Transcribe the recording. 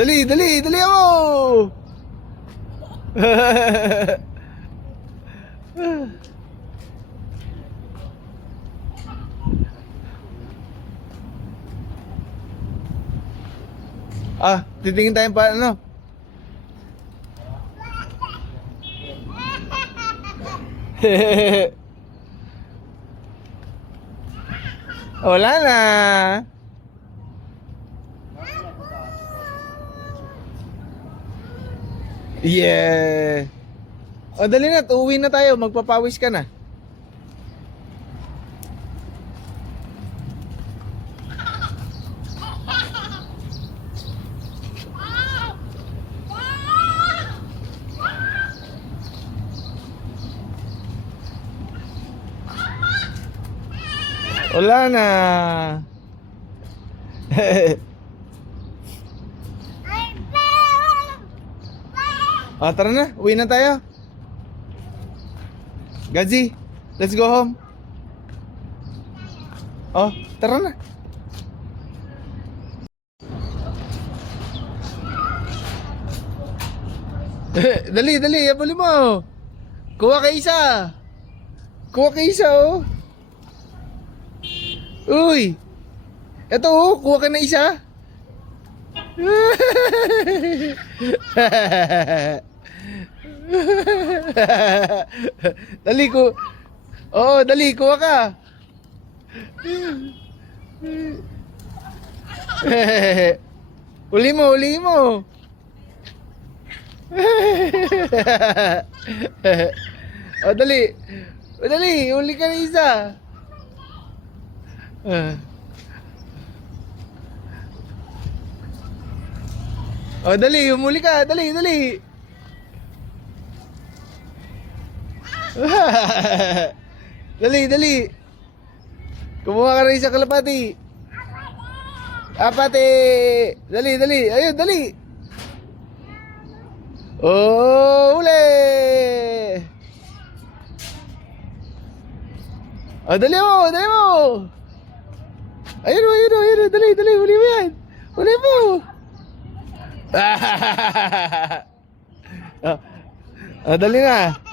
Dali, dali, dali ako! Titingin tayo pa ano? Wala na. Yeah. Dali na, uwi na tayo, magpapawis ka na. Wala na. Tara na, uwi na tayo. Gazi, let's go home. Tara na. Dali, dali, abuli mo. Kuha ka isa. Kuha ka isa, oh. Uy. Ito, oh, kuha ka na isa. Dali ko. Oo, dali, kuha ka. Uli mo, uli mo. Dali. Dali, uli ka na isa. Dali, umuli ka. Dali, dali. Dali, dali. Kumuha ka rin sa kalapati. Apate. Dali, dali. Ayun, dali. Uli. Dali mo, dali mo. Ayun, ayun, ayun. Dali, dali. Uli mo yan. Uli mo. Dali na.